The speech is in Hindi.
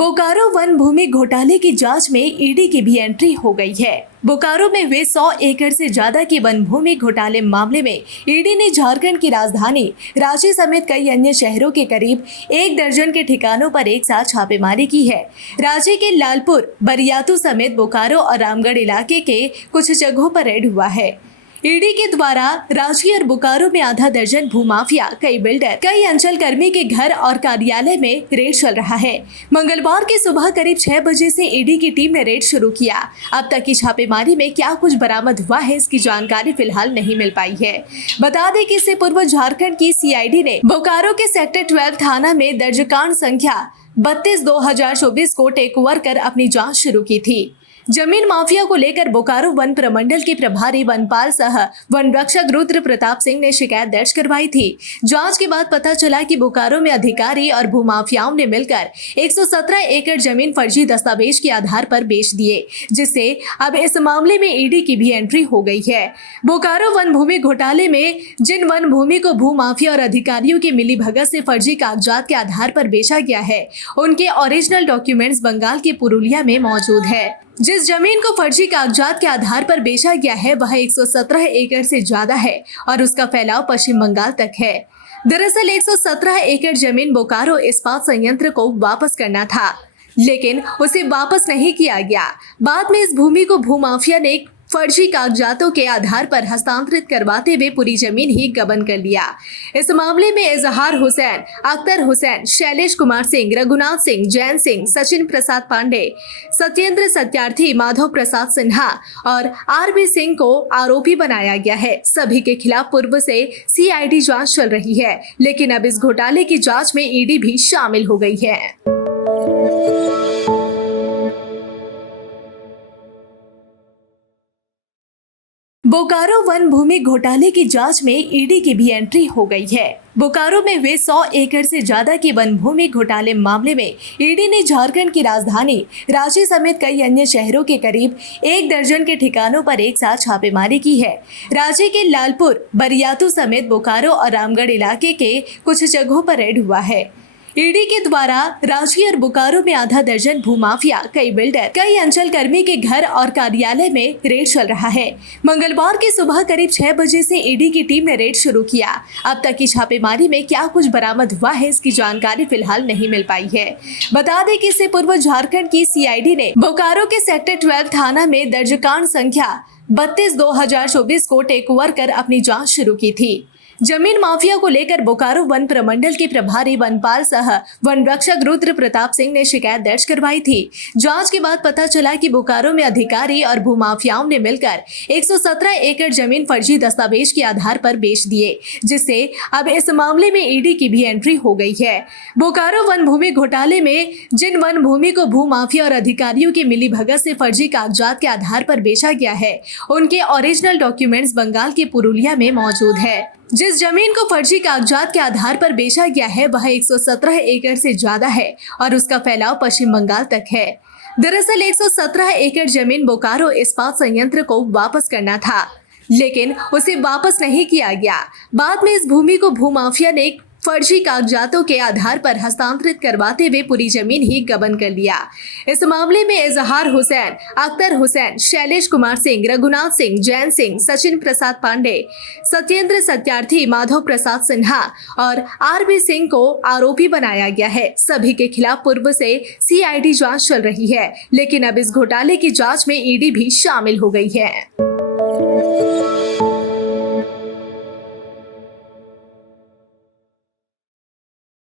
बोकारो वन भूमि घोटाले की जांच में ईडी की भी एंट्री हो गई है। बोकारो में हुए 100 एकड़ से ज्यादा के वन भूमि घोटाले मामले में ईडी ने झारखंड की राजधानी रांची समेत कई अन्य शहरों के करीब 1 दर्जन के ठिकानों पर एक साथ छापेमारी की है। रांची के लालपुर, बरियातू समेत बोकारो और रामगढ़ इलाके के कुछ जगहों पर रेड हुआ है। ईडी के द्वारा रांची और बोकारो में आधा दर्जन भूमाफिया, कई बिल्डर, कई अंचल कर्मी के घर और कार्यालय में रेड चल रहा है। मंगलवार की सुबह करीब 6 बजे से ईडी की टीम ने रेड शुरू किया। अब तक की छापेमारी में क्या कुछ बरामद हुआ है, इसकी जानकारी फिलहाल नहीं मिल पाई है। बता दें कि इससे पूर्व झारखंड की सीआईडी ने बोकारो के सेक्टर 12 थाना में दर्ज कांड संख्या 32/2024 को टेक ओवर कर अपनी जाँच शुरू की थी। जमीन माफिया को लेकर बोकारो वन प्रमंडल के प्रभारी वनपाल सह वन रक्षक रुद्र प्रताप सिंह ने शिकायत दर्ज करवाई थी। जांच के बाद पता चला कि बोकारो में अधिकारी और भूमाफियाओं ने मिलकर 117 एकड़ जमीन फर्जी दस्तावेज के आधार पर बेच दिए, जिससे अब इस मामले में ईडी की भी एंट्री हो गई है। बोकारो वन भूमि घोटाले में जिन वन भूमि को भूमाफिया और अधिकारियों की मिलीभगत से फर्जी कागजात के आधार पर बेचा गया है, उनके ओरिजिनल डॉक्यूमेंट्स बंगाल के पुरुलिया में मौजूद है। जिस जमीन को फर्जी कागजात के आधार पर बेचा गया है वह 117 एकड़ से ज्यादा है और उसका फैलाव पश्चिम बंगाल तक है। दरअसल 117 एकड़ जमीन बोकारो इस्पात संयंत्र को वापस करना था, लेकिन उसे वापस नहीं किया गया। बाद में इस भूमि को भूमाफिया ने फर्जी कागजातों के आधार पर हस्तांतरित करवाते हुए पूरी जमीन ही गबन कर लिया। इस मामले में इजहार हुसैन, अख्तर हुसैन, शैलेश कुमार सिंह, रघुनाथ सिंह, जैन सिंह, सचिन प्रसाद पांडे, सत्येंद्र सत्यार्थी, माधव प्रसाद सिन्हा और आरबी सिंह को आरोपी बनाया गया है। सभी के खिलाफ पूर्व से सीआईडी जांच चल रही है, लेकिन अब इस घोटाले की जांच में ईडी भी शामिल हो गई है। बोकारो वन भूमि घोटाले की जांच में ईडी की भी एंट्री हो गई है। बोकारो में हुए 100 एकड़ से ज्यादा के वन भूमि घोटाले मामले में ईडी ने झारखंड की राजधानी रांची समेत कई अन्य शहरों के करीब 1 दर्जन के ठिकानों पर एक साथ छापेमारी की है। रांची के लालपुर, बरियातू समेत बोकारो और रामगढ़ इलाके के कुछ जगहों पर रेड हुआ है। ईडी के द्वारा रांची और बोकारो में आधा दर्जन भूमाफिया, कई बिल्डर, कई अंचल कर्मी के घर और कार्यालय में रेड चल रहा है। मंगलवार की सुबह करीब 6 बजे से ईडी की टीम ने रेड शुरू किया। अब तक की छापेमारी में क्या कुछ बरामद हुआ है, इसकी जानकारी फिलहाल नहीं मिल पाई है। बता दें कि इससे पूर्व झारखंड की सीआईडी ने बोकारो के सेक्टर 12 थाना में दर्ज कांड संख्या 32/2024 को टेक ओवर कर अपनी जाँच शुरू की थी। जमीन माफिया को लेकर बोकारो वन प्रमंडल के प्रभारी वनपाल सह वन रक्षक रुद्र प्रताप सिंह ने शिकायत दर्ज करवाई थी। जांच के बाद पता चला कि बोकारो में अधिकारी और भूमाफियाओं ने मिलकर 117 एकड़ जमीन फर्जी दस्तावेज के आधार पर बेच दिए, जिससे अब इस मामले में ईडी की भी एंट्री हो गई है। बोकारो वन भूमि घोटाले में जिन वन भूमि को भूमाफिया और अधिकारियों की मिलीभगत से फर्जी कागजात के आधार पर बेचा गया है, उनके ओरिजिनल डॉक्यूमेंट्स बंगाल के पुरुलिया में मौजूद है। जिस जमीन को फर्जी कागजात के आधार पर बेचा गया है वह 117 एकड़ से ज्यादा है और उसका फैलाव पश्चिम बंगाल तक है। दरअसल 117 एकड़ जमीन बोकारो इस्पात संयंत्र को वापस करना था, लेकिन उसे वापस नहीं किया गया। बाद में इस भूमि को भूमाफिया ने फर्जी कागजातों के आधार पर हस्तांतरित करवाते हुए पूरी जमीन ही गबन कर लिया। इस मामले में इजहार हुसैन, अख्तर हुसैन, शैलेश कुमार सिंह, रघुनाथ सिंह, जैन सिंह, सचिन प्रसाद पांडे, सत्येंद्र सत्यार्थी, माधव प्रसाद सिन्हा और आरबी सिंह को आरोपी बनाया गया है। सभी के खिलाफ पूर्व से सीआईडी जांच चल रही है, लेकिन अब इस घोटाले की जांच में ईडी भी शामिल हो गई है।